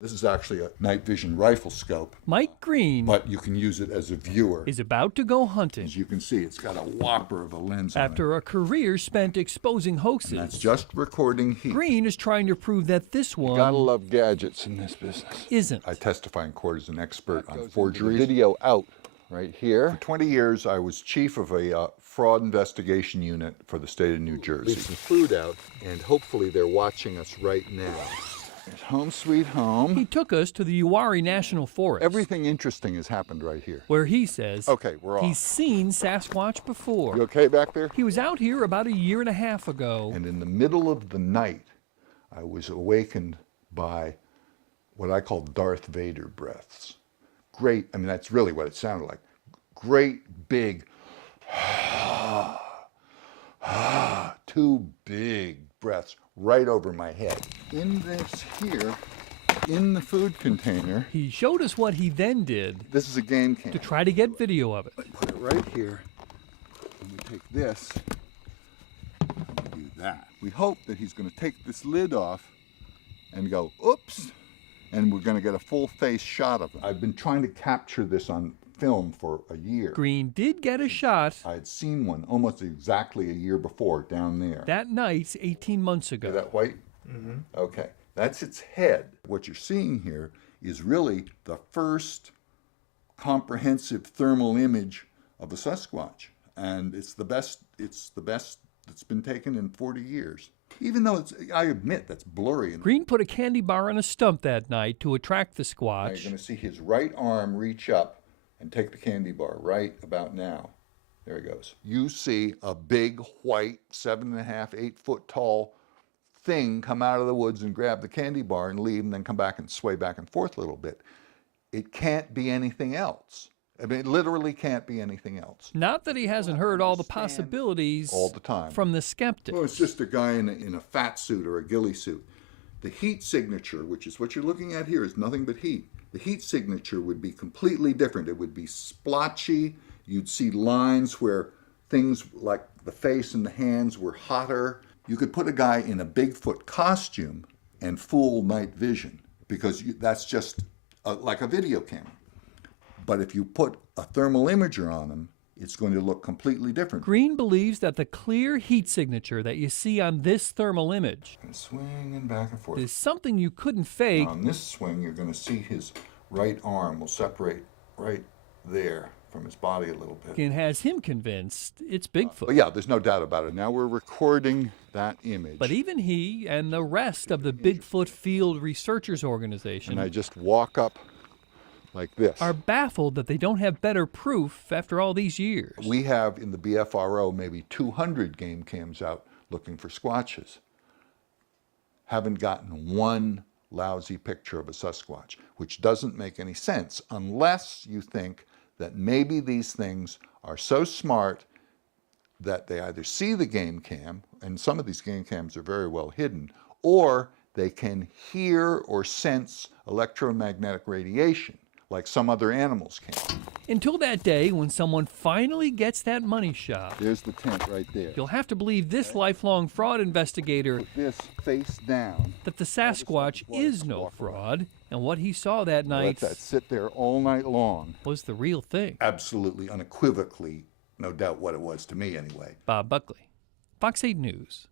This is actually a night vision rifle scope. Mike Green, but you can use it as a viewer. Is about to go hunting. As you can see, it's got a whopper of a lens on it. After a career spent exposing hoaxes. And that's just recording heat. Green is trying to prove that this one... You gotta love gadgets in this business. ...isn't. I testify in court as an expert on forgery. Video out right here. For 20 years, I was chief of a fraud investigation unit for the state of New Jersey. Leave some food out, and hopefully they're watching us right now. There's home sweet home. He took us to the Uwharrie National Forest. Everything interesting has happened right here. Where he says okay, we're off. He's seen Sasquatch before. You okay back there? He was out here about 1.5 years ago. And in the middle of the night, I was awakened by what I call Darth Vader breaths. Great, I mean, that's really what it sounded like. Great big, two big breaths right over my head. In this here, in the food container. He showed us what he then did. This is a game cam. To try to get video of it. Put it right here, and we take this, and we do that. We hope that he's going to take this lid off and go, oops, and we're going to get a full face shot of him. I've been trying to capture this on film for a year. Green did get a shot. I had seen one almost exactly a year before down there. That night, 18 months ago. Is that white? Mm-hmm. Okay, that's its head. What you're seeing here is really the first comprehensive thermal image of a Sasquatch, and it's the best that's been taken in 40 years. Even though I admit that's blurry. Green put a candy bar on a stump that night to attract the Squatch. Now you're going to see his right arm reach up and take the candy bar right about now. There he goes. You see a big white 7.5, 8 foot tall thing come out of the woods and grab the candy bar and leave and then come back and sway back and forth a little bit. It can't be anything else. I mean, it literally can't be anything else. Not that he hasn't heard all the possibilities all the time from the skeptics. Well, it's just a guy in a fat suit or a ghillie suit. The heat signature, which is what you're looking at here, is nothing but heat. The heat signature would be completely different. It would be splotchy. You'd see lines where things like the face and the hands were hotter. You could put a guy in a Bigfoot costume and fool night vision because that's just like a video camera. But if you put a thermal imager on them, it's going to look completely different. Green believes that the clear heat signature that you see on this thermal image and swinging back and forth is something you couldn't fake. Now on this swing, you're going to see his right arm will separate right there from his body a little bit. And has him convinced it's Bigfoot. But yeah, there's no doubt about it. Now we're recording that image. But even he and the rest of the Bigfoot Field Researchers Organization and I just walk up like this. Are baffled that they don't have better proof after all these years. We have in the BFRO maybe 200 game cams out looking for squatches. Haven't gotten one lousy picture of a Sasquatch, which doesn't make any sense unless you think that maybe these things are so smart that they either see the game cam, and some of these game cams are very well hidden, or they can hear or sense electromagnetic radiation like some other animals can. Until that day when someone finally gets that money shot. There's the tent right there. You'll have to believe this lifelong fraud investigator put this face down that the Sasquatch is no fraud, and what he saw that night let that sit there all night long was the real thing. Absolutely, unequivocally, no doubt what it was to me anyway. Bob Buckley, Fox 8 News.